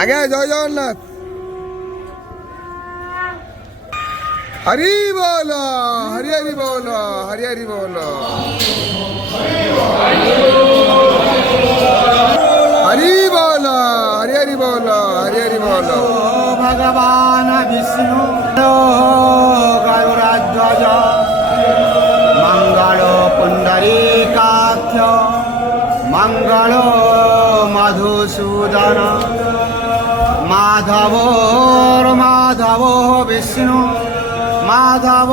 আগে জয় জগন্নাথ। হরি বল, হরি হরি বল, হরি হরি বল, হরি বল, হরি হরি বল, হরি হরি বল। ভগবান বিষ্ণু গরুরাধ্বজ মঙ্গল পুণ্ডরীকাক্ষ মঙ্গল মধুসূদন মাধব মাধব বিষ্ণু মাধব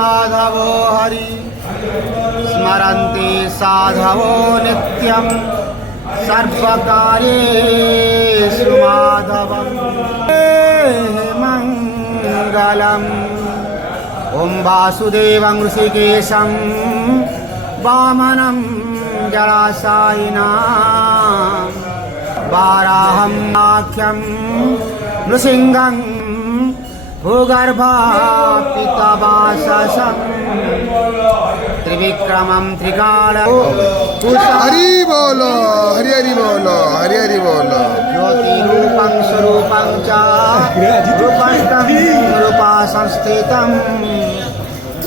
মাধব হরি স্মরন্তি সাধব নিত্যম सर्वकार्येषु माधवं मङ्गलम्। ॐ वासुदेवं ऋषिकेशं वामनं जलाशायिनां वाराहं आख्यं नृसिंहं भूगर्भापितवाससं त्रिविक्रमं त्रिकालं हरि बोल, हरि हरि बोल, हरि हरि बोल। ज्योतिरूपं स्वरूपं च रूपं रूपा संस्थितं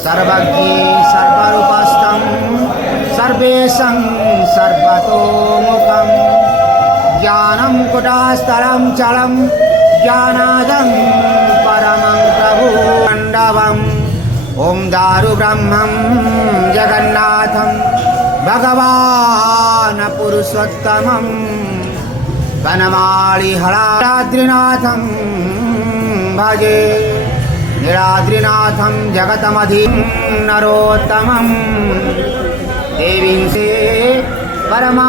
सर्वज्ञ सर्वरूपस्थं सर्वेशं सर्वतोमुखं ज्ञानं कुटास्थलं चलं ज्ञानादं परमं प्रभु मण्डपम्। ॐ दारु ब्रह्मं जगन्नाथं भगवान् पुरुषोत्तमं वनमाळि हलाद्रिनाथं भजे नीलाद्रिनाथं जगतमधिं नरोत्तमं देवीं से परमा